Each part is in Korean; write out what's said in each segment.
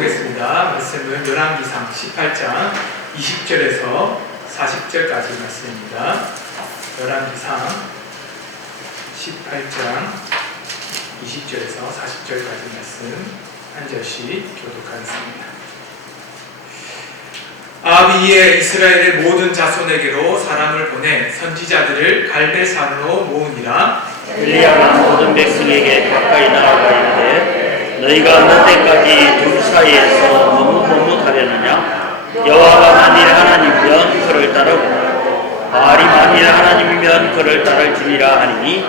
보겠습니다. 말씀은 열왕기상 18장 20절에서 40절까지 말씀입니다. 열왕기상 18장 20절에서 40절까지 말씀 한 절씩 교독하겠습니다. 아하비의 이스라엘의 모든 자손에게로 사람을 보내 선지자들을 갈멜산으로 모으니라. 엘리야가 모든 백성에게 가까이 나아가 이르되 너희가 어느 때까지 둘 사이에서 너무 머뭇하려느냐? 여호와가 만일 하나님이면 그를 따르고 바알이 만일 하나님이면 그를 따를지니라 하니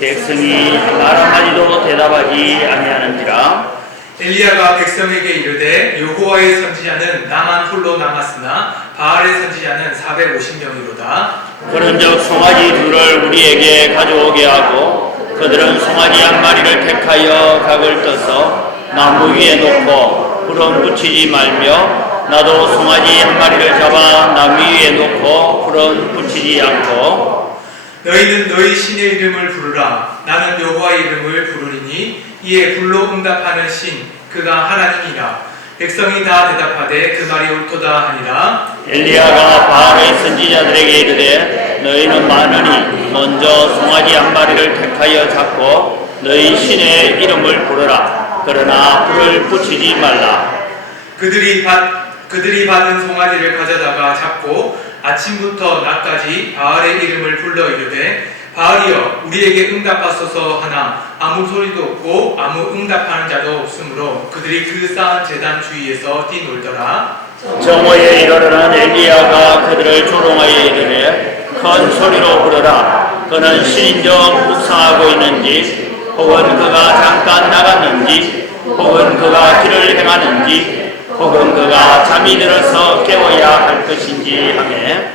백성이 말 한마디도 대답하지 아니하는지라. 엘리야가 백성에게 이르되 여호와의 선지자는 나만 홀로 남았으나 바알의 선지자는 450명이로다. 그런즉 송아지 둘을 우리에게 가져오게 하고 그들은 송아지 한 마리를 택하여 각을 떠서 나무 위에 놓고 불은 붙이지 말며 나도 송아지 한 마리를 잡아 나무 위에 놓고 불은 붙이지 않고 너희는 너희 신의 이름을 부르라. 나는 여호와의 이름을 부르리니 이에 불로 응답하는 신 그가 하나님이라. 백성이 다 대답하되 그 말이 옳도다 하니라. 엘리야가 바알의 선지자들에게 이르되 너희는 많으니 먼저 송아지 한 마리를 택하여 잡고 너희 신의 이름을 부르라. 그러나 불을 붙이지 말라. 그들이 받은 송아지를 가져다가 잡고 아침부터 낮까지 바알의 이름을 불러 이르되 바알이여 우리에게 응답하소서 하나 아무 소리도 없고 아무 응답하는 자도 없으므로 그들이 그 쌓은 제단 주위에서 뛰놀더라. 정오에 이르러는 엘리야가 그들을 조롱하여 이르되 큰 소리로 부르라. 그는 신인적 묵상하고 있는지 혹은 그가 잠깐 나갔는지 혹은 그가 길을 행하는지 혹은 그가 잠이 들어서 깨워야 할 것인지 하매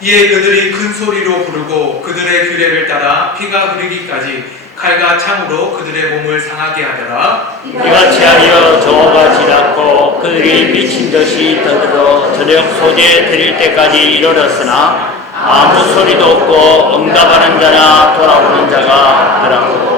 이에 그들이 큰 소리로 부르고 그들의 규례를 따라 피가 흐르기까지 칼과 창으로 그들의 몸을 상하게 하더라. 이같이 하여 저호가 지났고 그들이 미친 듯이 떠들어 저녁 소재 드릴 때까지 이르렀으나 아무 소리도 없고 응답하는 자나 돌아보는 자가 없더라.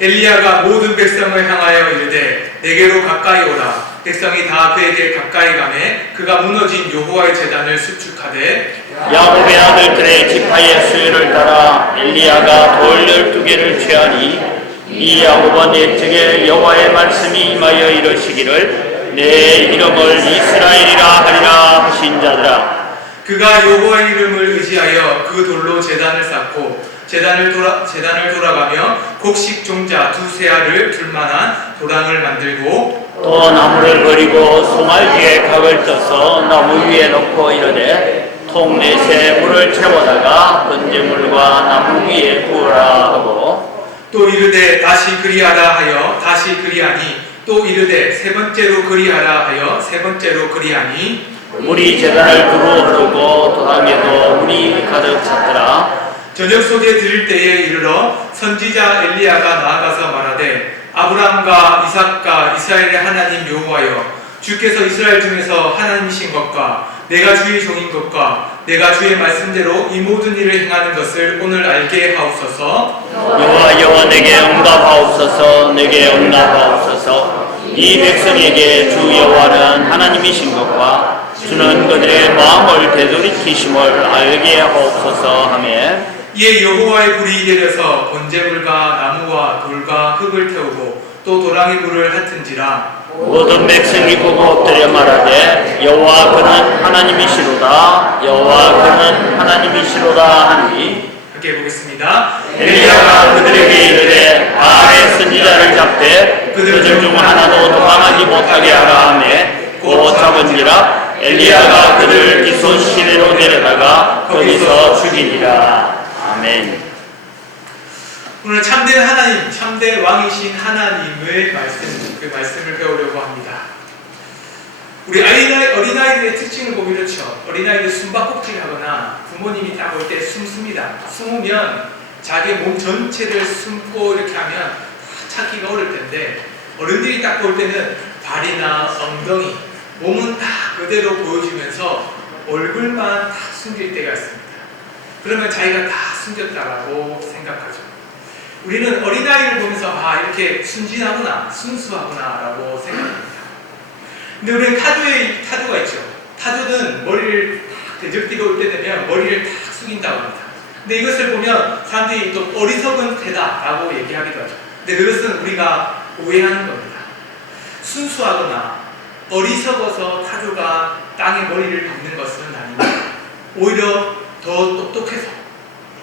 엘리야가 모든 백성을 향하여 이르되 내게로 가까이 오라. 백성이 다 그에게 가까이 가매 그가 무너진 여호와의 제단을 수축하되 야곱의 아들들의 지파의 수요를 따라 엘리야가 돌 12개를 취하니 이 야곱은 옛적에 여호와의 말씀이 임하여 이르시기를 내 이름을 이스라엘이라 하리라 하신 자들아. 그가 여호와의 이름을 의지하여 그 돌로 제단을 쌓고 제단을 돌아가며 곡식 종자 2세알을 둘 만한 도랑을 만들고 또 나무를 버리고 송아지에 각을 떠서 나무 위에 놓고 이르되 통 4새 물을 채워다가 번제물과 나무 위에 부으라 하고 또 이르되 다시 그리하라 하여 다시 그리하니 또 이르되 세 번째로 그리하라 하여 세 번째로 그리하니 물이 제단을 두루 흐르고 도랑에도 물이 가득 찼더라. 저녁 소재 드릴 때에 이르러 선지자 엘리야가 나아가서 말하되 아브라함과 이삭과 이스라엘의 하나님 여호와여 주께서 이스라엘 중에서 하나님이신 것과 내가 주의 종인 것과 내가 주의 말씀대로 이 모든 일을 행하는 것을 오늘 알게 하옵소서. 여호와 내게 응답하옵소서. 내게 응답하옵소서. 이 백성에게 주 여호와는 하나님이신 것과 주는 그들의 마음을 되돌이키심을 알게 하옵소서 하며 이에 여호와의 불이 내려서 번제물과 나무와 돌과 흙을 태우고 또 도랑의 불을 핫은지라. 모든 백성이 보고 엎드려 말하되 여호와 그는 하나님이시로다. 여호와 그는 하나님이시로다 하니 함께 보겠습니다. 엘리야가 그들에게 이르되 바알의 선지자를 잡되 그들 중 하나도 도망하지 못하게 하라 하매 곧 잡은지라. 엘리야가 그들 기손 시내로 내려다가 거기서 죽이니라. 아멘. 오늘 참된 하나님, 참된 왕이신 하나님의 말씀을 배우려고 합니다. 우리 어린아이들의 특징을 보면 이렇죠. 어린아이들 숨바꼭질 하거나 부모님이 딱 올 때 숨습니다. 숨으면 자기 몸 전체를 숨고 이렇게 하면 찾기가 어려울 텐데 어른들이 딱 볼 때는 발이나 엉덩이, 몸은 다 그대로 보여주면서 얼굴만 다 숨길 때가 있습니다. 그러면 자기가 다 숨겼다라고 생각하죠. 우리는 어린아이를 보면서 이렇게 순진하구나, 순수하구나 라고 생각합니다. 근데 우리는 타조가 있죠. 타조는 머리를 탁 대적띠가 올 때 되면 머리를 탁 숙인다고 합니다. 근데 이것을 보면 사람들이 또 어리석은 태다라고 얘기하기도 하죠. 근데 그것은 우리가 오해하는 겁니다. 순수하거나 어리석어서 타조가 땅에 머리를 박는 것은 아닙니다. 오히려 더 똑똑해서,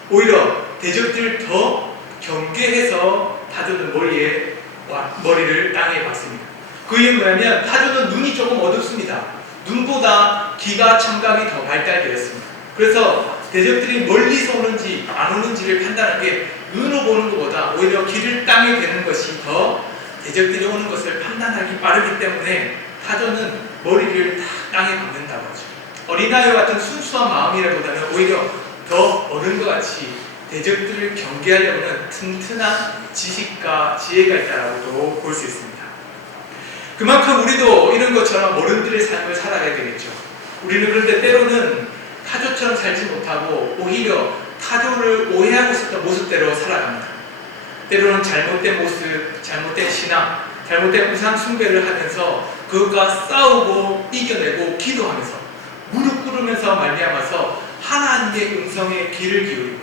오히려 대적들 더 경계해서 타조는 머리를 땅에 박습니다. 그 이유는 뭐냐면 타조는 눈이 조금 어둡습니다. 눈보다 귀가 청각이 더 발달되었습니다. 그래서 대적들이 멀리서 오는지 안 오는지를 판단하는 게 눈으로 보는 것보다 오히려 귀를 땅에 대는 것이 더 대적들이 오는 것을 판단하기 빠르기 때문에 타조는 머리를 다 땅에 박는다고 하죠. 어린아이와 같은 순수한 마음이라보다는 오히려 더 어른과 같이 대적들을 경계하려는 튼튼한 지식과 지혜가 있다고 볼 수 있습니다. 그만큼 우리도 이런 것처럼 어른들의 삶을 살아가야 되겠죠. 우리는 그런데 때로는 타조처럼 살지 못하고 오히려 타조를 오해하고 있었던 모습대로 살아갑니다. 때로는 잘못된 모습, 잘못된 신앙, 잘못된 우상 숭배를 하면서 그것과 싸우고 이겨내고 기도하면서 무릎 꿇으면서 말미암아서 하나님의 음성에 귀를 기울이고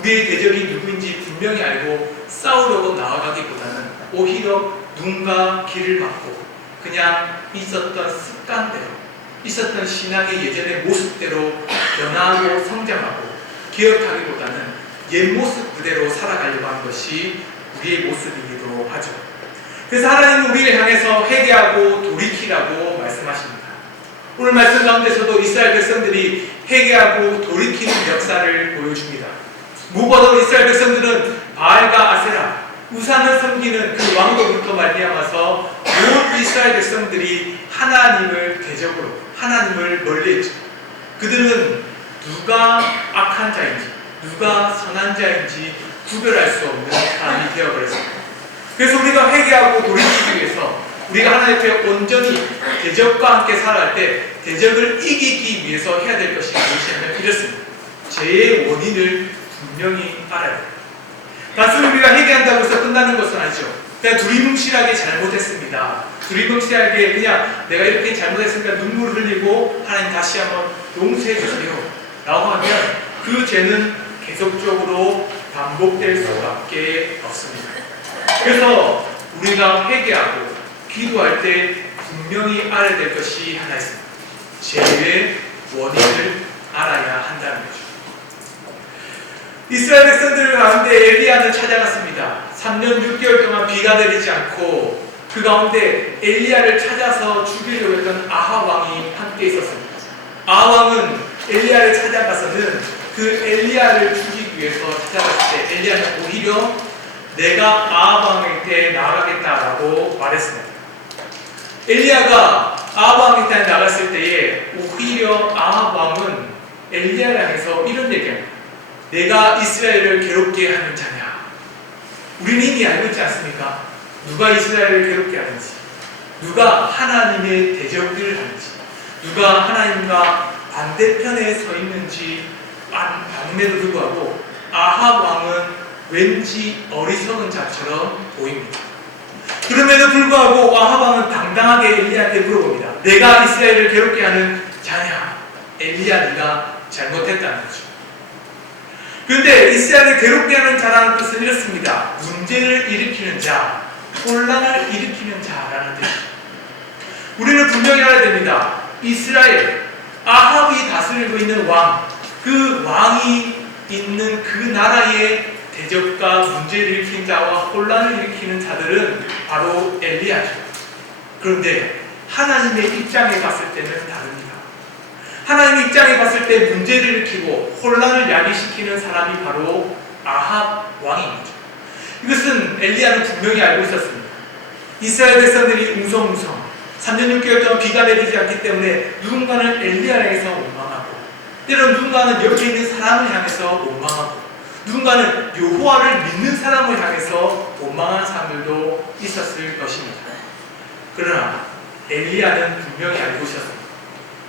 우리의 대적이 누구인지 분명히 알고 싸우려고 나아가기보다는 오히려 눈과 귀를 막고 그냥 있었던 습관대로, 있었던 신앙의 예전의 모습대로 변화하고 성장하고 기억하기보다는 옛 모습 그대로 살아가려고 하는 것이 우리의 모습이기도 하죠. 그래서 하나님은 우리를 향해서 회개하고 돌이키라고 말씀하십니다. 오늘 말씀 가운데서도 이스라엘 백성들이 회개하고 돌이키는 역사를 보여줍니다. 무엇보다도 이스라엘 백성들은 바알과 아세라, 우상을 섬기는 그 왕도부터 말미암아서 온 이스라엘 백성들이 하나님을 대적으로 하나님을 멀리했죠. 그들은 누가 악한 자인지 누가 선한 자인지 구별할 수 없는 사람이 되어버렸습니다. 그래서 우리가 회개하고 돌이키기 위해서 우리가 하나님 앞에 온전히 대적과 함께 살아갈 때 대적을 이기기 위해서 해야 될 것이 무엇이냐면 이렇습니다. 죄의 원인을 분명히 알아야 돼요. 단순히 우리가 회개한다고 해서 끝나는 것은 아니죠. 그냥 두리뭉실하게 잘못했습니다. 두리뭉실하게 그냥 내가 이렇게 잘못했으니까 눈물을 흘리고 하나님 다시 한번 용서해 주세요 라고 하면 그 죄는 계속적으로 반복될 수밖에 없습니다. 그래서 우리가 회개하고 기도할 때 분명히 알아야 될 것이 하나 있습니다. 죄의 원인을 알아야 한다는 거죠. 이스라엘 백성들 가운데 엘리야는 찾아갔습니다. 3년 6개월 동안 비가 내리지 않고 그 가운데 엘리야를 찾아서 죽이려고 했던 아하 왕이 함께 있었습니다. 아하 왕은 엘리야를 찾아가서는 그 엘리야를 죽이기 위해서 찾아갔을 때 엘리야는 오히려 내가 아하 왕에게 나아가겠다라고 말했습니다. 엘리야가 아하 왕에게 나갔을 때에 오히려 아하 왕은 엘리야를 향해서 이런 얘기합니다. 내가 이스라엘을 괴롭게 하는 자냐? 우리는 이미 알고 있지 않습니까? 누가 이스라엘을 괴롭게 하는지, 누가 하나님의 대적을 하는지, 누가 하나님과 반대편에 서 있는지 아님에도 불구하고 아합 왕은 왠지 어리석은 자처럼 보입니다. 그럼에도 불구하고 아합 왕은 당당하게 엘리야한테 물어봅니다. 내가 이스라엘을 괴롭게 하는 자냐? 엘리야, 네가 잘못했다는 거죠. 그런데 이스라엘을 괴롭게 하는 자라는 뜻은 이렇습니다. 문제를 일으키는 자, 혼란을 일으키는 자라는 뜻이죠. 우리는 분명히 알아야 됩니다. 이스라엘, 아합이 다스리고 있는 왕, 그 왕이 있는 그 나라의 대적과 문제를 일으키는 자와 혼란을 일으키는 자들은 바로 엘리야죠. 그런데 하나님의 입장에 봤을 때는 다릅니다. 하나님 입장에 봤을 때 문제를 일으키고 혼란을 야기시키는 사람이 바로 아합 왕인 거죠. 이것은 엘리야는 분명히 알고 있었습니다. 이스라엘 백성들이 웅성웅성 3년 6개월 동안 비가 내리지 않기 때문에 누군가는 엘리야를 향해서 원망하고 때로는 누군가는 옆에 있는 사람을 향해서 원망하고 누군가는 여호와를 믿는 사람을 향해서 원망하는 사람들도 있었을 것입니다. 그러나 엘리야는 분명히 알고 있었습니다.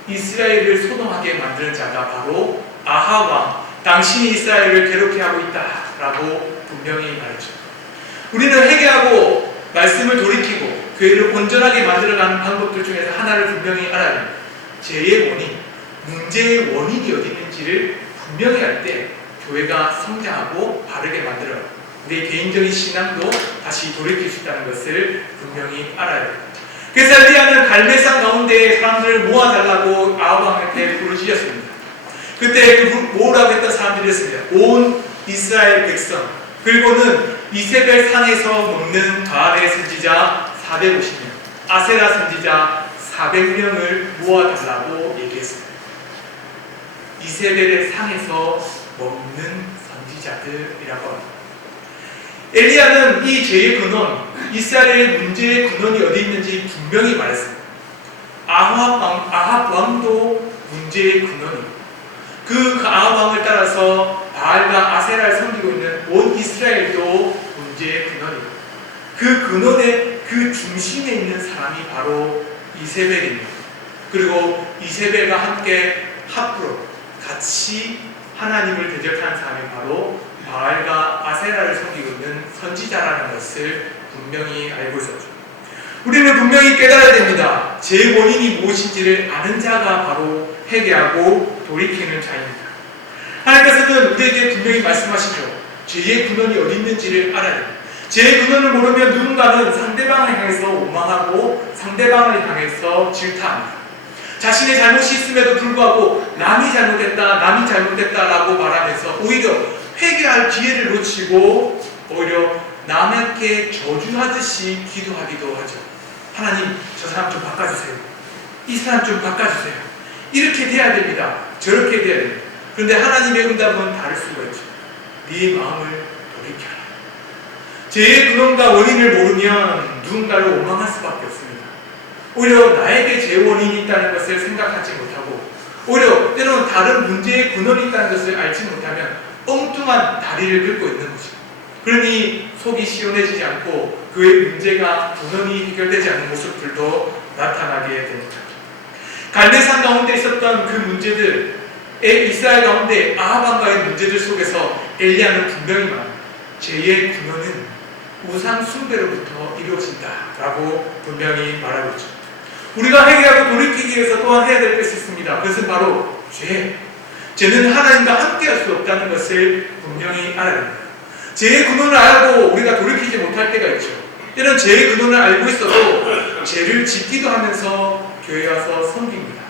이스라엘을 소동하게 만드는 자가 바로 아합 왕, 당신이 이스라엘을 괴롭게 하고 있다라고 분명히 말했죠. 우리는 회개하고 말씀을 돌이키고 교회를 온전하게 만들어가는 방법들 중에서 하나를 분명히 알아야 됩니다. 죄의 원인, 문제의 원인이 어디 있는지를 분명히 알 때 교회가 성장하고 바르게 만들어요. 내 개인적인 신앙도 다시 돌이킬 수 있다는 것을 분명히 알아야 됩니다. 그래서 엘리야는 갈멜산 가운데 사람들을 모아달라고 아합 왕한테 부르짖었습니다. 그때 모으라고 했던 사람들이었습니다. 온 이스라엘 백성, 그리고는 이세벨 산에서 먹는 바알의 선지자 450명, 아세라 선지자 400명을 모아달라고 얘기했습니다. 이세벨의 상에서 먹는 선지자들이라고 합니다. 엘리야는 이 죄의 근원, 이스라엘의 문제의 근원이 어디 있는지 분명히 말했습니다. 아합 왕도 문제의 근원이고, 그 아합 왕을 따라서 바알과 아세라를 섬기고 있는 온 이스라엘도 문제의 근원이고, 그 근원의 그 중심에 있는 사람이 바로 이세벨입니다. 그리고 이세벨과 함께 합으로 같이 하나님을 대적한 사람이 바로 바알과 아세라를 섬기고 있는 선지자라는 것을 분명히 알고 있었죠. 우리는 분명히 깨달아야 됩니다. 제 원인이 무엇인지를 아는 자가 바로 회개하고 돌이키는 자입니다. 하나님께서는 우리에게 분명히 말씀하시죠. 죄의 근원이 어디 있는지를 알아야 됩니다. 죄의 근원을 모르면 누군가는 상대방을 향해서 오망하고 상대방을 향해서 질타합니다. 자신의 잘못이 있음에도 불구하고 남이 잘못했다라고 말하면서 오히려 회개할 기회를 놓치고 오히려 남에게 저주하듯이 기도하기도 하죠. 하나님, 저 사람 좀 바꿔주세요. 이 사람 좀 바꿔주세요. 이렇게 돼야 됩니다. 저렇게 돼야 됩니다. 그런데 하나님의 응답은 다를 수가 있죠. 네 마음을 돌이켜라. 죄의 근원과 원인을 모르면 누군가를 원망할 수밖에 없습니다. 오히려 나에게 죄 원인이 있다는 것을 생각하지 못하고, 오히려 때로는 다른 문제의 근원이 있다는 것을 알지 못하면 엉뚱한 다리를 긁고 있는 거죠. 그러니 속이 시원해지지 않고 그의 문제가 근원이 해결되지 않는 모습들도 나타나게 됩니다. 갈멜산 가운데 있었던 그 문제들, 이스라엘 가운데 아합 왕과의 문제들 속에서 엘리야는 분명히 말합니다. 죄의 근원은 우상 숭배로부터 이루어진다라고 분명히 말하고 있죠. 우리가 회개하고 돌이키기 위해서 또한 해야 될 것이 있습니다. 그것은 바로 죄. 죄는 하나님과 함께할 수 없다는 것을 분명히 알아야 됩니다. 죄의 근원을 알고 우리가 돌이키지 못할 때가 있죠. 때론 죄의 근원을 알고 있어도 죄를 짓기도 하면서 교회에 와서 섬깁니다.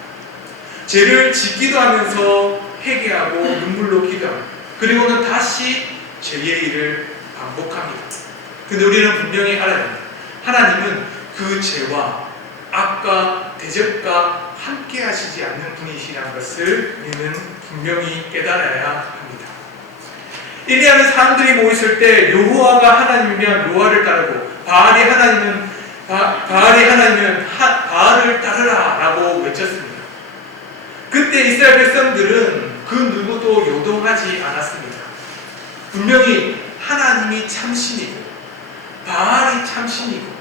죄를 짓기도 하면서 회개하고 눈물로 기도합니다. 그리고는 다시 죄의 일을 반복합니다. 근데 우리는 분명히 알아야 됩니다. 하나님은 그 죄와 악과 대적과 함께 하시지 않는 분이시라는 것을 우리는 분명히 깨달아야 합니다. 엘리야는 사람들이 모였을 때 여호와가 하나님이면 여호와를 따르고 바알이 하나님은 바알을 따르라 라고 외쳤습니다. 그때 이스라엘 백성들은 그 누구도 요동하지 않았습니다. 분명히 하나님이 참신이고 바알이 참신이고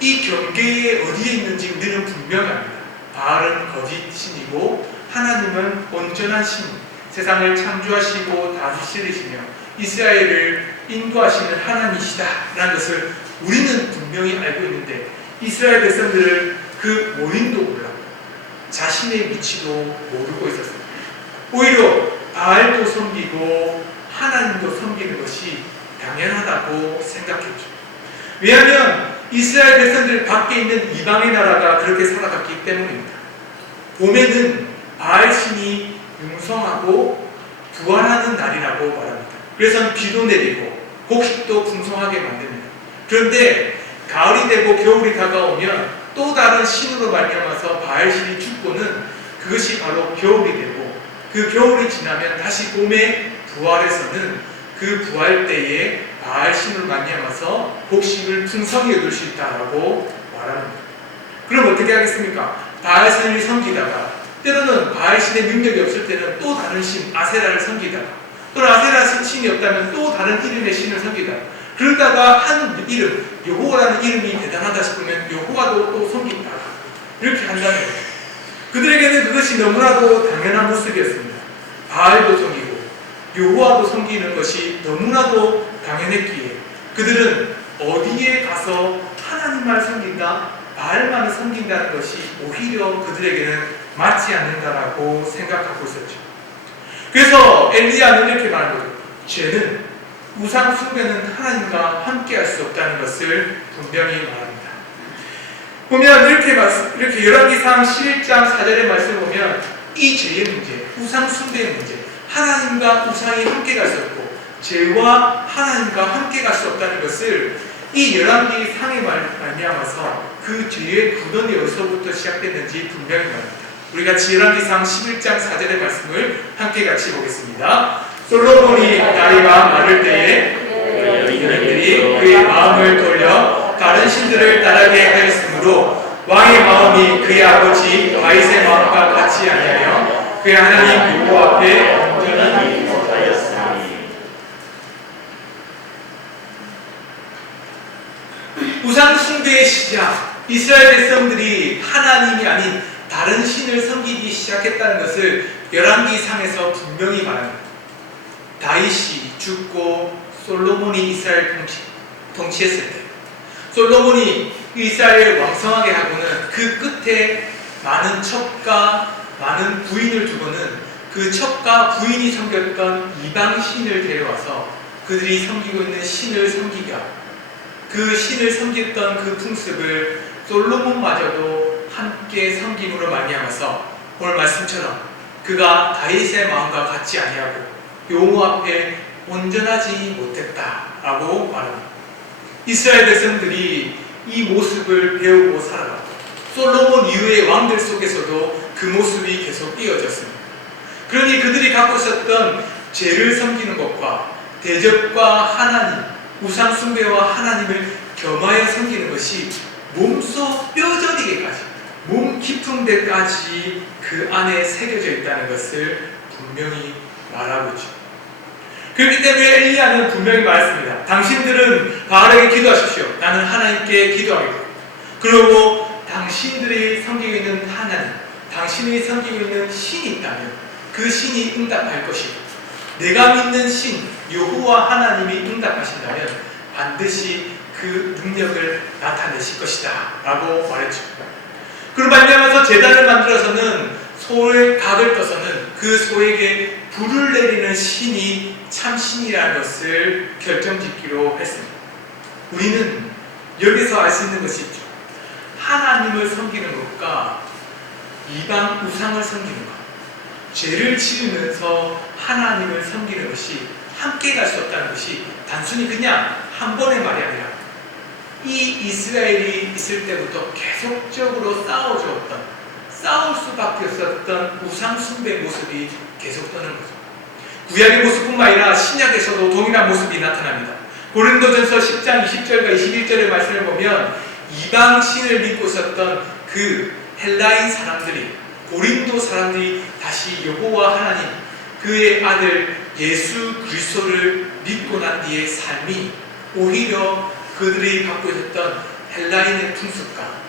이 경계에 어디에 있는지 우리는 분명합니다. 바알은 거짓신이고 하나님은 온전한 신, 세상을 창조하시고 다스리시며 이스라엘을 인도하시는 하나님이시다라는 것을 우리는 분명히 알고 있는데 이스라엘 백성들은 그 원인도 몰라요. 자신의 위치도 모르고 있었습니다. 오히려 바알도 섬기고 하나님도 섬기는 것이 당연하다고 생각했죠. 왜냐하면 이스라엘 백성들 밖에 있는 이방의 나라가 그렇게 살아갔기 때문입니다. 봄에는 바알 신이 융성하고 부활하는 날이라고 말합니다. 그래서 비도 내리고 곡식도 풍성하게 만듭니다. 그런데 가을이 되고 겨울이 다가오면 또 다른 신으로 말미암아서 바알 신이 죽고는 그것이 바로 겨울이 되고 그 겨울이 지나면 다시 봄에 부활해서는 그 부활 때에 바알 신으로 말미암아서 곡식을 풍성히 얻을 수 있다라고 말합니다. 그럼 어떻게 하겠습니까? 바알 신을 섬기다가 때로는 바알 신의 능력이 없을 때는 또 다른 신 아세라를 섬기다가 또는 아세라 신이 없다면 또 다른 이름의 신을 섬기다가 그러다가 한 이름 여호와라는 이름이 대단하다 싶으면 여호와도 또 섬긴다 이렇게 한다는 거예요. 그들에게는 그것이 너무나도 당연한 모습이었습니다. 바알도 섬기고 여호와도 섬기는 것이 너무나도 당연했기에 그들은 어디에 가서 하나님만 섬긴다, 바알만 섬긴다는 것이 오히려 그들에게는 맞지 않는다라고 생각하고 있었죠. 그래서 엘리야는 이렇게 말한 거죠. 죄는, 우상 숭배는 하나님과 함께할 수 없다는 것을 분명히 말합니다. 보면 이렇게 열왕기상 11장 4절의 말씀을 보면 이 죄의 문제, 우상 숭배의 문제, 하나님과 우상이 함께 갈 수 없고 죄와 하나님과 함께 갈 수 없다는 것을 이 열왕기상의 말미암아서 그 죄의 근원이 어디서부터 시작됐는지 분명히 말합니다. 우리 같이 열왕기상 11장 4절의 말씀을 함께 같이 보겠습니다. 솔로몬이 나이가 많을 때에 인간들이 그의 마음을 돌려 다른 신들을 따르게 하였으므로 왕의 마음이 그의 아버지 다윗의 마음과 같이 아니하여 그의 하나님 여호와 앞에 온전한 못하였으니. 우상 숭배의 시작, 이스라엘 백성들이 하나님이 아닌 다른 신을 섬기기 시작했다는 것을 열왕기상에서 분명히 말합니다. 다윗이 죽고 솔로몬이 이스라엘 통치했을 때, 솔로몬이 이스라엘을 왕성하게 하고는 그 끝에 많은 첩과 많은 부인을 두고는 그 첩과 부인이 섬겼던 이방신을 데려와서 그들이 섬기고 있는 신을 섬기게 하고, 그 신을 섬겼던 그 풍습을 솔로몬마저도 함께 섬김으로 말미암아서 오늘 말씀처럼 그가 다윗의 마음과 같지 아니하고 여호와 앞에 온전하지 못했다라고 말합니다. 이스라엘 백성들이 이 모습을 배우고 살아갔고 솔로몬 이후의 왕들 속에서도 그 모습이 계속 이어졌습니다. 그러니 그들이 갖고 있었던 죄를 섬기는 것과 대적과 하나님, 우상 숭배와 하나님을 겸하여 섬기는 것이 몸속 뼈저리게까지, 몸 깊은 데까지 그 안에 새겨져 있다는 것을 분명히 말하고 있죠. 그렇기 때문에 엘리야는 분명히 말했습니다. 당신들은 바알에게 기도하십시오. 나는 하나님께 기도하겠고, 그리고 당신들이 섬기고 있는 하나님, 당신이 섬기고 있는 신이 있다면 그 신이 응답할 것이고, 내가 믿는 신 여호와 하나님이 응답하신다면 반드시 그 능력을 나타내실 것이다 라고 말했죠. 그로 말미암아서 제단을 만들어서는 소의 각을 떠서는 그 소에게 불을 내리는 신이 참신이라는 것을 결정짓기로 했습니다. 우리는 여기서 알 수 있는 것이 있죠. 하나님을 섬기는 것과 이방 우상을 섬기는 것, 죄를 지으면서 하나님을 섬기는 것이 함께 갈 수 없다는 것이 단순히 그냥 한 번의 말이 아니라 이 이스라엘이 있을 때부터 계속적으로 싸울 수밖에 없었던 우상 숭배 모습이 계속 떠는 거죠. 구약의 모습뿐만 아니라 신약에서도 동일한 모습이 나타납니다. 고린도전서 10장 20절과 21절의 말씀을 보면 이방 신을 믿고 있었던 그 헬라인 사람들이, 고린도 사람들이 다시 여호와 하나님, 그의 아들 예수 그리스도를 믿고 난 뒤의 삶이 오히려 그들이 갖고 있었던 헬라인의 풍습과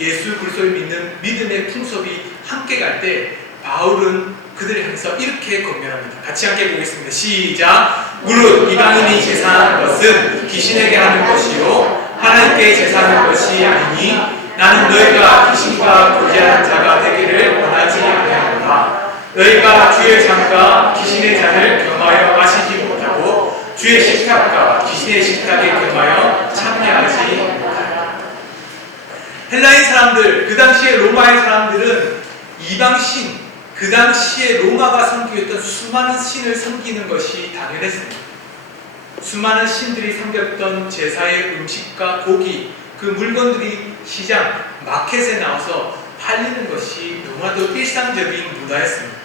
예수 그리스도를 믿는 믿음의 풍습이 함께 갈 때 바울은 그들을 향해서 이렇게 권면합니다. 같이 함께 보겠습니다. 시작. 무릇 이방인이 제사하는 것은 귀신에게 하는 것이요 하나님께 제사하는 것이 아니니 나는 너희가 귀신과 교제하는 자가 되기를 원하지 아니하노라. 너희가 주의 잔과 귀신의 잔을 겸하여 마시지 못하고 주의 식탁과 귀신의 식탁에 겸하여 참여하지 못하라. 헬라인 사람들, 그 당시에 로마의 사람들은 이방신, 그 당시에 로마가 섬기었던 수많은 신을 섬기는 것이 당연했습니다. 수많은 신들이 섬겼던 제사의 음식과 고기, 그 물건들이 시장, 마켓에 나와서 팔리는 것이 너무나도 일상적인 문화였습니다.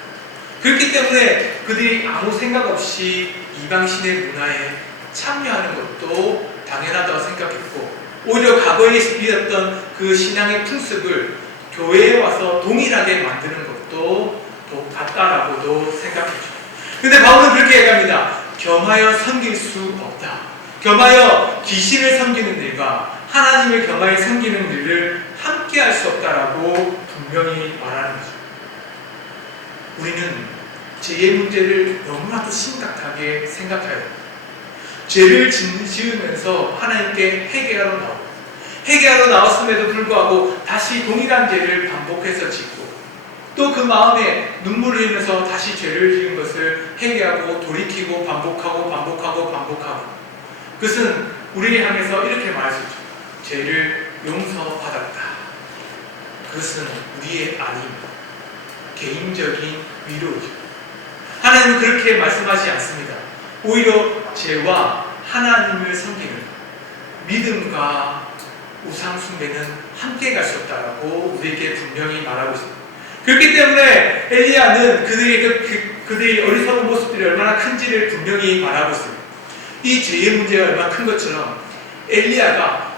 그렇기 때문에 그들이 아무 생각 없이 이방신의 문화에 참여하는 것도 당연하다고 생각했고, 오히려 과거에 믿었던 그 신앙의 풍습을 교회에 와서 동일하게 만드는 것도 같다라고도 생각했죠. 근데 바울은 그렇게 얘기합니다. 겸하여 섬길 수 없다. 겸하여 귀신을 섬기는 일과 하나님을 겸하여 섬기는 일을 함께 할 수 없다라고 분명히 말하는 거죠. 우리는 죄의 문제를 너무나도 심각하게 생각해요. 죄를 지으면서 하나님께 회개하러 나오고, 회개하러 나왔음에도 불구하고 다시 동일한 죄를 반복해서 짓고 또 그 마음에 눈물을 흘리면서 다시 죄를 지은 것을 회개하고 돌이키고 반복하고 그것은 우리를 향해서 이렇게 말할 수 있죠. 죄를 용서받았다. 그것은 우리의 아닙니다. 개인적인 위로죠. 하나님은 그렇게 말씀하지 않습니다. 오히려 죄와 하나님을 섬기는 믿음과 우상 숭배는 함께 갈 수 없다라고 우리에게 분명히 말하고 있습니다. 그렇기 때문에 엘리야는 그들의 어리석은 모습들이 얼마나 큰지를 분명히 말하고 있습니다. 이 죄의 문제가 얼마나 큰 것처럼 엘리야가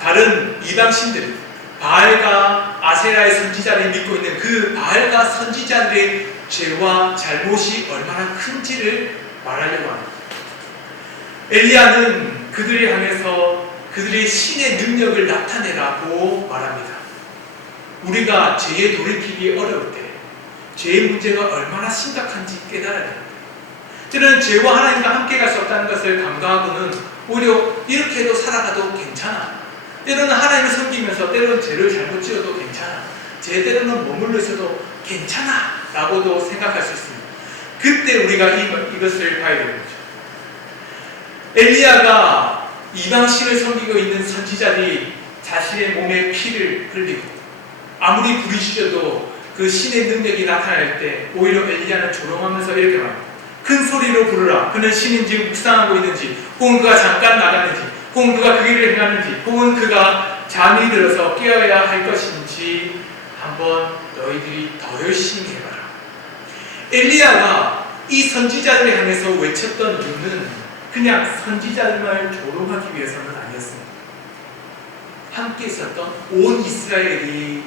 다른 이방 신들 바알과 아세라의 선지자를 믿고 있는 그 바알과 선지자들의 죄와 잘못이 얼마나 큰지를 말하려고 합니다. 엘리야는 그들을 향해서 그들의 신의 능력을 나타내라고 말합니다. 우리가 죄에 돌이키기 어려울 때 죄의 문제가 얼마나 심각한지 깨달아야 됩니다. 때로는 죄와 하나님과 함께 갈 수 없다는 것을 간과하고는 오히려 이렇게 해도 살아가도 괜찮아. 때로는 하나님을 섬기면서 때로는 죄를 잘못 지어도 괜찮아. 죄 때로는 머물러 있어도 괜찮아 라고도 생각할 수 있습니다. 그때 우리가 이것을 봐야 되는 거죠. 엘리야가 이방신을 섬기고 있는 선지자들이 자신의 몸에 피를 흘리고 아무리 부르짖어도 그 신의 능력이 나타날 때 오히려 엘리야는 조롱하면서 이렇게 말합니다. 큰 소리로 부르라. 그는 신인지 묵상하고 있는지 혹은 그가 잠깐 나갔는지 혹은 그가 그 일을 행하는지 혹은 그가 잠이 들어서 깨어야 할 것인지 한번 너희들이 더 열심히 해봐라. 엘리야가 이 선지자를 향해서 외쳤던 이유는 그냥 선지자들만 조롱하기 위해서는 아니었습니다. 함께 있었던 온 이스라엘이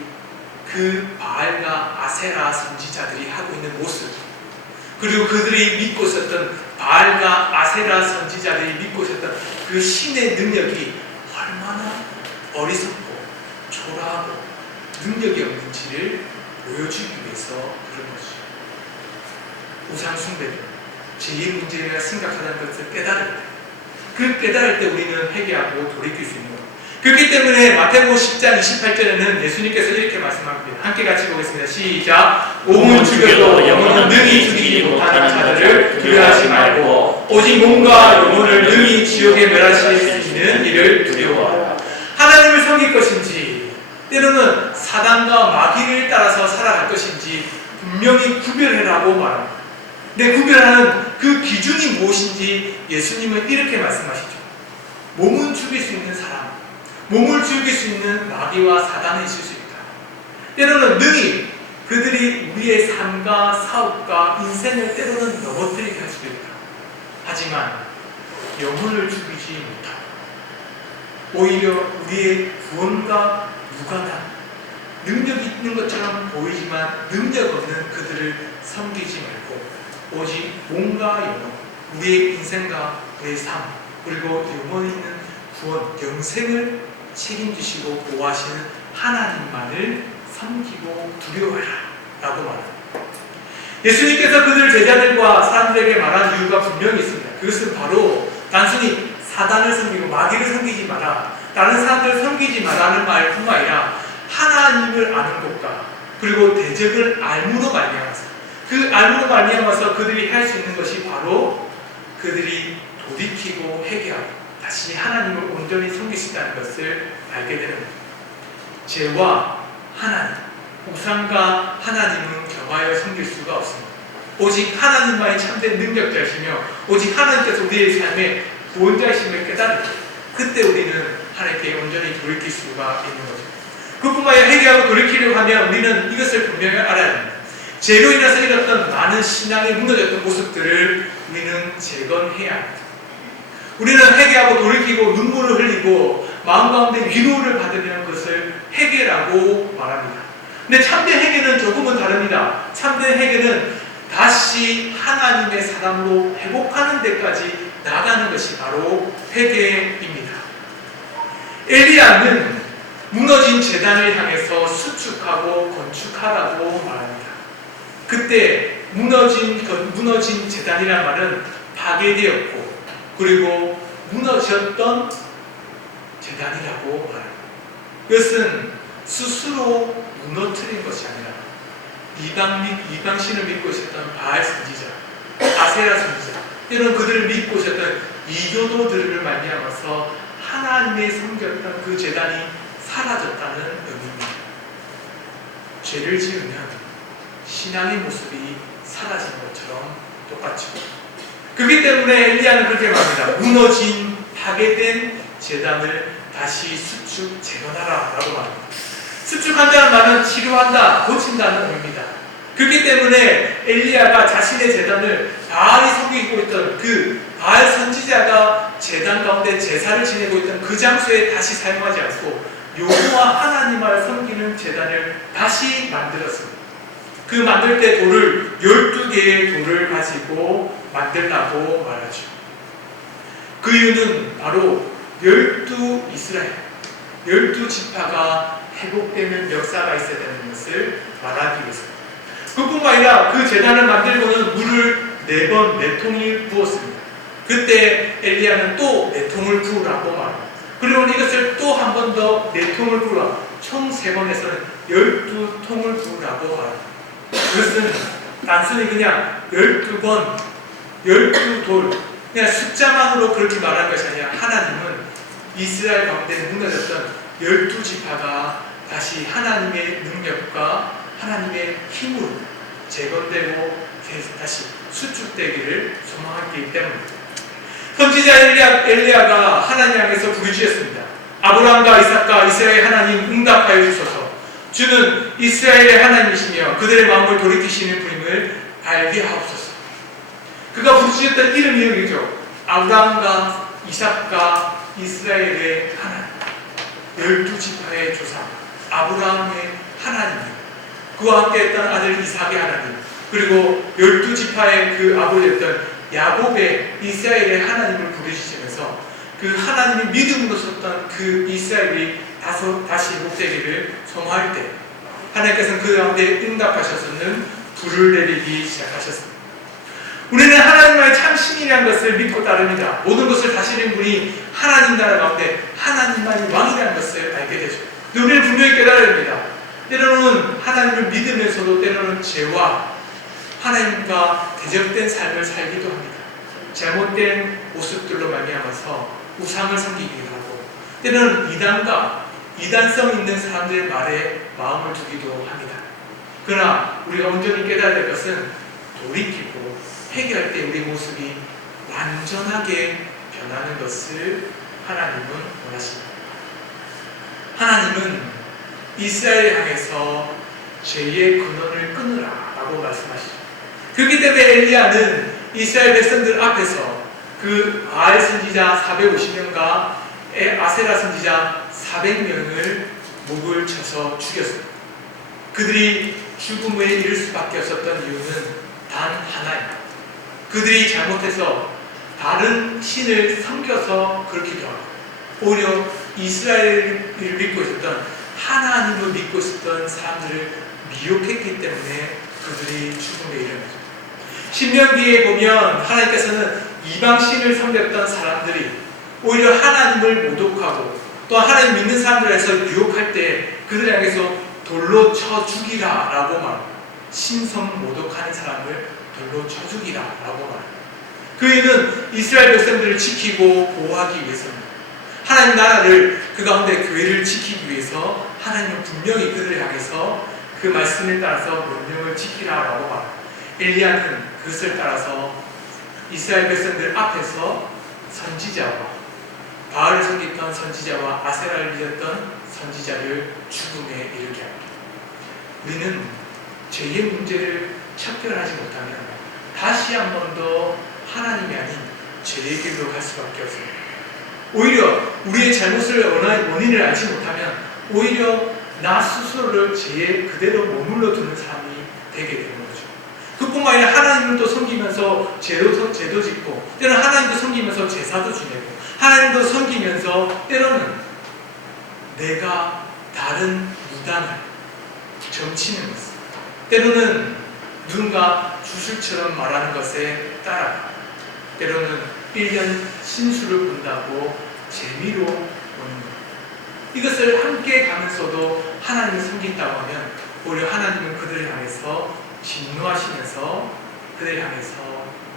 그 바알과 아세라 선지자들이 하고 있는 모습 그리고 그들이 믿고 있었던 바알과 아세라 선지자들이 믿고 있었던 그 신의 능력이 얼마나 어리석고 초라하고 능력이 없는지를 보여주기 위해서 그런 것이죠. 우상 숭배는 죄의 문제가 심각하다는 것을 깨달을 때 그 깨달을 때 우리는 회개하고 돌이킬 수 있는 겁니다. 그렇기 때문에 마태복음 10장 28절에는 예수님께서 이렇게 말씀합니다. 함께 같이 보겠습니다. 시작. 몸은 죽여도 영혼은 능히 죽이지 못하는 자들을 두려워하지 말고 오직 몸과 영혼을 능히 지옥에 멸하실 수 있는 이를 두려워하라. 하나님을 섬길 것인지 때로는 사단과 마귀를 따라서 살아갈 것인지 분명히 구별해라고 말합니다. 근데 구별하는 그 기준이 무엇인지 예수님은 이렇게 말씀하시죠. 몸은 죽일 수 있는 사람, 몸을 죽일 수 있는 마귀와 사단이 있을 수 있다. 때로는 능히 그들이 우리의 삶과 사업과 인생을 때로는 넘어뜨리게 할 수도 있다. 하지만 영혼을 죽이지 못하고 오히려 우리의 구원과 무관한 능력이 있는 것처럼 보이지만 능력 없는 그들을 섬기지 말고 오직 몸과 영혼, 우리의 인생과 우리의 삶 그리고 영혼에 있는 구원, 영생을 책임지시고 보호하시는 하나님만을 섬기고 두려워해라 라고 말합니다. 예수님께서 그들 제자들과 사람들에게 말한 이유가 분명히 있습니다. 그것은 바로 단순히 사단을 섬기고 마귀를 섬기지 마라, 다른 사람들을 섬기지 마라는 말뿐만 아니라 하나님을 아는 것과 그리고 대적을 알므로 말미암아서 그 알므로 말미암아서 그들이 할 수 있는 것이 바로 그들이 돌이키고 회개하고 다시 하나님을 온전히 섬길 수 있다는 것을 알게 되는 겁니다. 죄와 하나님, 우상과 하나님은 겸하여 섬길 수가 없습니다. 오직 하나님만이 참된 능력자시며 오직 하나님께서 우리의 삶의 구원자이심을 깨달을 때 그때 우리는 하나님께 온전히 돌이킬 수가 있는 거죠. 그뿐만 아니라 회개하고 돌이키려고 하면 우리는 이것을 분명히 알아야 합니다. 죄로 인해서 일었던 많은 신앙이 무너졌던 모습들을 우리는 재건해야 합니다. 우리는 회개하고 돌이키고 눈물을 흘리고 마음 가운데 위로를 받으려는 것을 회개라고 말합니다. 근데 참된 회개는 조금은 다릅니다. 참된 회개는 다시 하나님의 사람으로 회복하는 데까지 나가는 것이 바로 회개입니다. 엘리야는 무너진 제단을 향해서 수축하고 건축하라고 말합니다. 그때 무너진 제단이란 말은 파괴되었고 그리고 무너졌던 제단이라고 말합니다. 이것은 스스로 무너뜨린 것이 아니라 이방신을 믿고 있었던 바알 선지자, 아세라 선지자, 때로는 그들을 믿고 있었던 이교도들을 말미암아서 하나님의 섬겼던 그 제단이 사라졌다는 의미입니다. 죄를 지으면 신앙의 모습이 사라지는 것처럼 똑같죠. 그렇기 때문에 엘리야는 그렇게 말합니다. 무너진 파괴된 제단을 다시 수축 재건하라 라고 말합니다. 수축한다는 말은 치료한다, 고친다는 의미입니다. 그렇기 때문에 엘리야가 자신의 제단을 바알이 섬기고 있던 그 바알 선지자가 제단 가운데 제사를 지내고 있던 그 장소에 다시 사용하지 않고 여호와 하나님을 섬기는 제단을 다시 만들었습니다. 그 만들 때 돌을 12개의 돌을 가지고 만들라고 말하죠. 그 이유는 바로 12지파가 회복되는 역사가 있어야 되는 것을 말하기 위해서입니다. 그뿐만 아니라 그 제단을 만들고는 물을 4통을 부었습니다. 그때 엘리야는 또 4통을 부으라고 말합니다. 그리고 이것을 또 한 번 더 4통을 부으라, 총 3번에서는 12통을 부으라고 말합니다. 그것은 단순히 그냥 12번, 12돌, 그냥 숫자만으로 그렇게 말한 것이 아니라 하나님은 이스라엘 가운데 무너졌던 12지파가 다시 하나님의 능력과 하나님의 힘으로 재건되고 다시 수축되기를 소망하기 때문입니다. 선지자 엘리야가 하나님 향해서 부르짖었습니다. 아브라함과 이삭과 이스라엘 하나님 응답하여 주소서. 주는 이스라엘의 하나님이시며 그들의 마음을 돌이키시는 분임을 알게 하옵소서. 그가 부르짖었던 이름이 여기죠. 아브라함과 이삭과 이스라엘의 하나님, 12지파의 조상 아브라함의 하나님, 그와 함께 했던 아들 이삭의 하나님, 그리고 12지파의 그 아버지였던 야곱의 이스라엘의 하나님을 부르짖으면서 그 하나님이 믿음으로 섰던 그 이스라엘이 다시 회복되기를 소망할 때 하나님께서는 그 가운데 응답하셔서는 불을 내리기 시작하셨습니다. 우리는 하나님의 참 신이라는 것을 믿고 따릅니다. 모든 것을 다스리는 분이 하나님 나라 가운데 하나님만이 왕이라는 것을 알게 되죠. 우리는 분명히 깨달아야 됩니다. 때로는 하나님을 믿으면서도 때로는 죄와 하나님과 대적된 삶을 살기도 합니다. 잘못된 모습들로 말미암아서 우상을 섬기기도 하고 때로는 이단성 있는 사람들의 말에 마음을 두기도 합니다. 그러나 우리가 온전히 깨달아야 될 것은 돌이키고 회개할 때 우리 모습이 완전하게 변하는 것을 하나님은 원하십니다. 하나님은 이스라엘 향해서 죄의 근원을 끊으라 라고 말씀하시죠. 그렇기 때문에 엘리야는 이스라엘 백성들 앞에서 그 바알 선지자 450명과 아세라 선지자 400명을 목을 쳐서 죽였습니다. 그들이 죽음에 이를 수밖에 없었던 이유는 단 하나입니다. 그들이 잘못해서 다른 신을 섬겨서 그렇기도 하고 오히려 이스라엘을 믿고 있었던 하나님을 믿고 있었던 사람들을 미혹했기 때문에 그들이 죽음에 이르렀죠. 신명기에 보면 하나님께서는 이방신을 섬겼던 사람들이 오히려 하나님을 모독하고 또 하나님 믿는 사람들에서 유혹할 때 그들 향해서 돌로 쳐 죽이라 라고 말합니다. 신성 모독하는 사람을 돌로 쳐 죽이라 라고 말합니다. 그 이유는 이스라엘 백성들을 지키고 보호하기 위해서입니다. 하나님 나라를 그 가운데 교회를 지키기 위해서 하나님은 분명히 그들을 향해서 그 말씀에 따라서 명령을 지키라라고 말합니다. 엘리야는 그것을 따라서 이스라엘 백성들 앞에서 선지자와 바알을 섬기던 선지자와 아세라를 믿었던 선지자를 죽음에 이르게 합니다. 우리는 죄의 문제를 척결하지 못하면 다시 한 번 더 하나님이 아닌 죄의 길로 갈 수밖에 없습니다. 오히려 우리의 잘못을 원인을 알지 못하면 오히려 나 스스로를 죄에 그대로 머물러 두는 사람이 되게 되는 거죠. 그뿐만 아니라 하나님을 또 섬기면서 죄도 짓고 때로는 하나님도 섬기면서 제사도 지내고 하나님도 섬기면서 때로는 내가 다른 무당을 점치는 것, 때로는 누군가 주술처럼 말하는 것에 따라가 때로는 1년 신수를 본다고 재미로 보는 것, 이것을 함께 가면서도 하나님을 섬긴다고 하면 오히려 하나님은 그들을 향해서 진노하시면서 그들을 향해서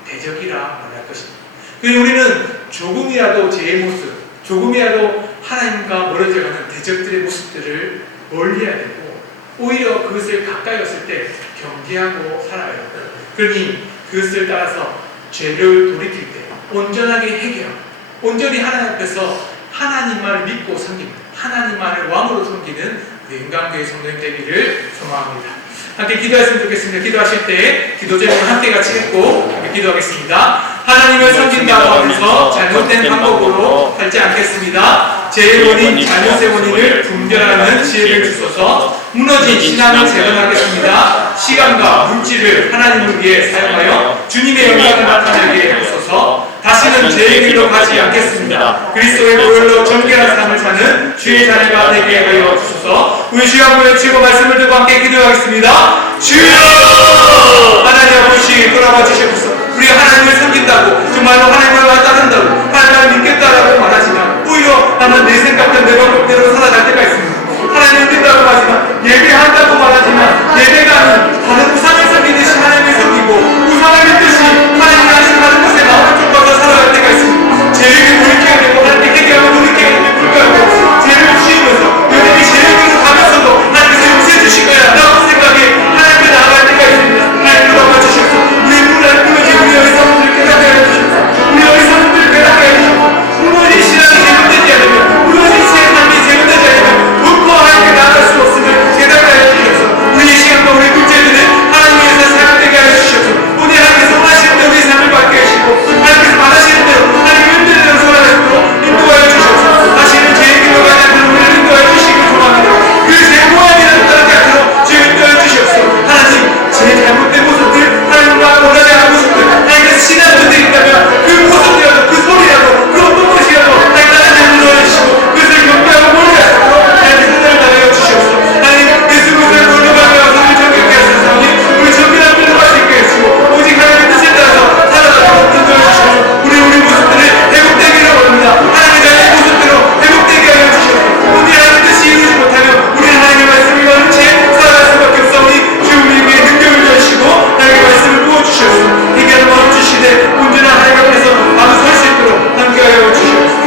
대적이라 말할 것입니다. 그리고 우리는 조금이라도 제 모습, 조금이라도 하나님과 멀어져가는 대적들의 모습들을 멀리해야 되고 오히려 그것을 가까이 왔을 때 경계하고 살아야 합니다. 그러니 그것을 따라서 죄를 돌이킬 때 온전하게 해결하고 온전히 하나님 앞에서 하나님만을 믿고 섬깁니다. 하나님만을 왕으로 섬기는 인간교회 성도님 되기를 소망합니다. 함께 기도했으면 좋겠습니다. 기도하실 때 기도 제목을 함께 같이 읽고 함께 기도하겠습니다. 하나님을 섬긴다고 하면서 잘못된 방법으로 살지 않겠습니다. 제 원인, 잘못의 원인을 분별하는 지혜를 주소서. 무너진 신앙을 재건하겠습니다. 시간과 물질을 하나님을 위해 사용하여 주님의 영광을 나타내게 하소서. 다시는 죄의 길로 가지 않겠습니다. 그리스도의 보혈로 정결한 삶을 사는 주의 자녀가 되게 하여 주소서. 우리 주여 한번 외치고 말씀을 듣고 함께 기도하겠습니다. 주여! 하나님 아버지 돌아와 주시옵소서. 우리가 하나님을 섬긴다고 정말로 하나님을 따른다고 하나님을 믿겠다라고 말하지만 오히려 나는 내 생각대로 내 방법대로 살아갈 때가 있습니다. 하나님을 믿다고 하지만 예배한다고 말하지만 예배가는 다른 우상을 섬기듯이 하나님을 섬기고 우상을 믿듯이 하나님이 하신 다른 곳에 마음을 쫓아서 살아갈 때가 있습니다. 죄를 돌이켜야 되고 하나님께 회개하고 돌이켜야 되고 불구하고 죄를 주시면서 여전히 죄를 계속 가면서도 하나님께서 용서해 주실 거야 라고 생각에 하나님께 나아갈 때가 있습니다. 하나님 돌아와 주시옵소서. 우리 눈을 뜨면서 우리 어리석음들을 깨닫게 하여 주시옵소서. 우리 어리석음들을 깨닫게 하여 주시옵소서. 무너진 신앙이 제문되지 않으면 무너진 신의 삶이 제문되지 않으면 덮어 하나님께 나아갈 수 없음을 깨닫게 하여 주시옵소서. 우리의 시간과 우리 둘째들은 하나님 위해서 사용되게 하여 주시옵소서. 오늘 하나님께서 원하시는 대로 우리의 삶을 받게 하시고 하나님께서 받으시는 대로 하나님의 은혜를 대로 살아갈 수 있도록 인도하여 주시옵소서. 다시는 죄의 길로 가지 않도록 우리를 인도하여 주시기 소망합니다. 그 죄의 모함이라도 따르지 않도록 주의 인도하여 주시옵소서. 하나님 제 잘못된 모습들 하나님과 원하지 않은 모습들 하나님께서 신하는 분들이 있다면 그 모습이라도 그 소리라도 그 어떤 것이라도 하나님 나를 인도하여 주시고 그것을 경계하고 멀리 하시도록 하나님 은혜를 당하여 주시옵소서. 하나님 예수 그리스도의 보혈로 말미암아 우리를 정결케 하셨사오니 우리 정결한 분으로 하시게 하시고 오직 하나님의 뜻에 따라서 살아가도록 인도하여 주시옵소서. 우리 모습들을 회복되기를 원합니다. 하나님의 자녀의 모습대로 회복되게 하여 주시옵소서. 오늘 하나님의 뜻이 이루지 못하면 우리는 하나님의 말씀을 받은 채 살아갈 수밖에 없사오니 주 우리에게 능력을 주시고 하나님의 말씀을 부어주시옵소서. 해결을 마음 주시되 온전한 하나님 앞에서 바로 설 수 있도록 함께하여 주시옵소서.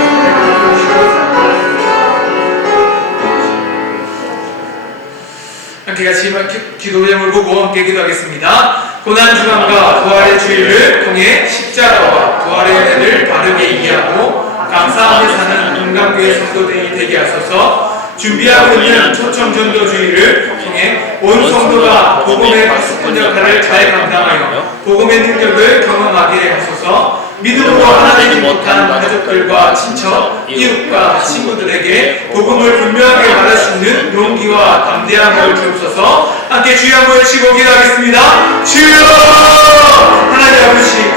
함께 같이 기도 제목을 보고 함께 기도하겠습니다. 고난 주간과 부활의 주일을 통해 십자가와 부활의 은혜를 바르게 이해하고 감사하며 사는 인간교회 성도들이 되게 하소서. 준비하고 있는 초청전도주의를 통해 온 성도가 복음의 파수꾼 역할을 잘 감당하여 복음의 능력을 경험하게 하소서. 믿음으로 하나되지 못한 가족들과 친척, 이웃과 친구들에게 복음을 분명하게 말할 수 있는 용기와 담대함을 주옵소서. 함께 주여 한번 외치고 기도하겠습니다. 주여! 하나님 아버지